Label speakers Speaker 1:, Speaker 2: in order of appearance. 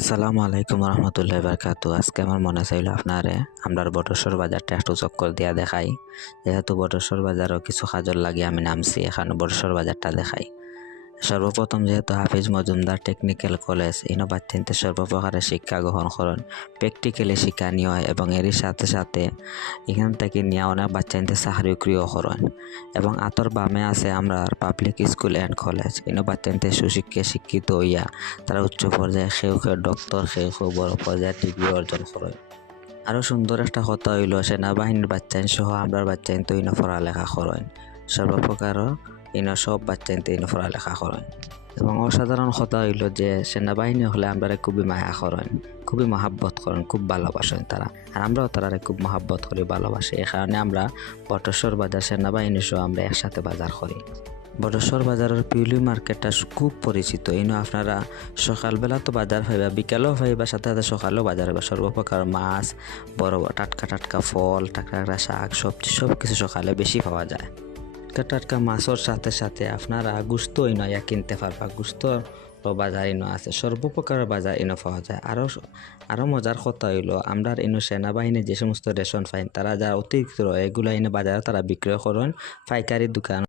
Speaker 1: আসসালামু আলাইকুম রহমতুল্লাহ বারকাতু আজকে আমার মনে চাইল আপনারে আমরা বটসর বাজারটা একটু চক্কর দিয়া দেখাই। যেহেতু বটসর বাজারও কিছু কাজর লাগে আমি নামছি, এখানে বটসর বাজারটা দেখাই। সর্বপ্রথম যেহেতু হাফিজ মজুমদার টেকনিক্যাল কলেজ ইনো বাচ্চাতে সর্বপ্রকারের শিক্ষা গ্রহণ করেন। প্র্যাকটিক্যালি শিক্ষা নেওয়া হয় এবং এরই সাথে সাথে এখান থেকে নিয়ে অনেক বাচ্চাতে চাকরিক্রিয় করেন। এবং আতর বামে আছে আমরা পাবলিক স্কুল অ্যান্ড কলেজ ইনো বাচ্চাতে সুশিক্ষায় শিক্ষিত হইয়া তারা উচ্চ পর্যায়ে সেও কেউ ডক্টর সেও কেউ বড় পর্যায়ে ডিগ্রি অর্জন করেন। আরও সুন্দর একটা কথা হইল, সেনাবাহিনীর বাচ্চাইন সহ আমরা বাচ্চাইন তো ইনো পড়ালেখা করেন। সর্বপ্রকারও ইনো সব বাচ্চাইন তো ইনো পড়ালেখা করেন এবং অসাধারণ কথা হইল যে সেনাবাহিনী হলে আমরা খুবই মায়া করেন খুবই মহাব্বত করেন খুব ভালোবাসেন তারা। আর আমরাও তারা খুব মহাব্বত করি, ভালোবাসি। এই কারণে আমরা বটেশ্বর বাজার সেনাবাহিনী সহ আমরা একসাথে বাজার করি। বটেশ্বর বাজারের পিউলি মার্কেটটা খুব পরিচিত। ইনো আপনারা সকালবেলা তো বাজার পাইবা বিকালেও পাইবা সাথে সাথে সকালেও বাজার পাইবা সর্বপ্রকার মাছ, বড় টাটকা টাটকা ফল, টাটকা টাটকা শাক, সবজি সব কিছু সকালে বেশি পাওয়া যায়। টাটকা টাটকা মাছের সাথে সাথে আপনারা গুস্ত ইনো ইয়া কিনতে পারবা গুস্ত বাজার ইনো আছে। সর্বপ্রকারের বাজার ইনো পাওয়া যায়। আরও আরও মজার কথা হইল আমরা ইনো সেনাবাহিনী যে সমস্ত রেশন ফাইন তারা যারা অতিরিক্ত এগুলো ইনো বাজারে তারা বিক্রয় করেন পাইকারি দোকান